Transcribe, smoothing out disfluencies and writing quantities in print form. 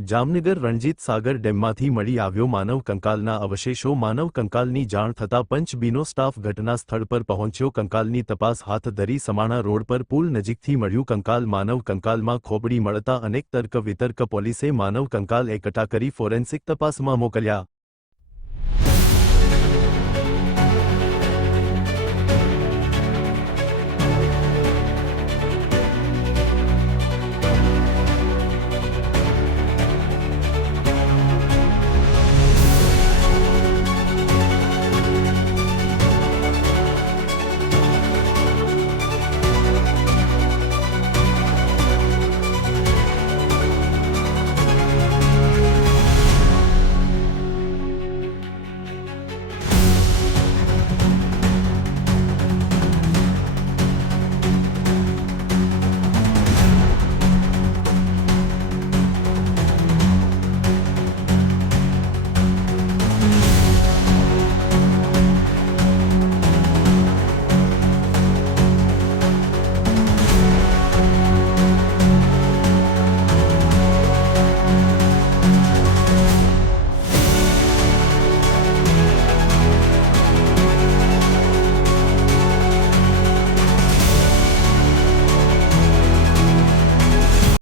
જામનગર રણજીત સાગર ડેમમાંથી મળી આવ્યો માનવ કંકાલના અવશેષો માનવ કંકાલની જાણ થતાં પંચબીનો સ્ટાફ ઘટના સ્થળ પર પહોંચ્યો કંકાલની તપાસ હાથ ધરી સમાણા રોડ પર પુલ નજીકથી મળ્યું કંકાલ માનવ કંકાલમાં ખોપડી મળતા અનેક તર્ક વિતર્ક પોલીસે માનવ કંકાલ એકઠા કરી ફોરેન્સિક તપાસમાં મોકલ્યા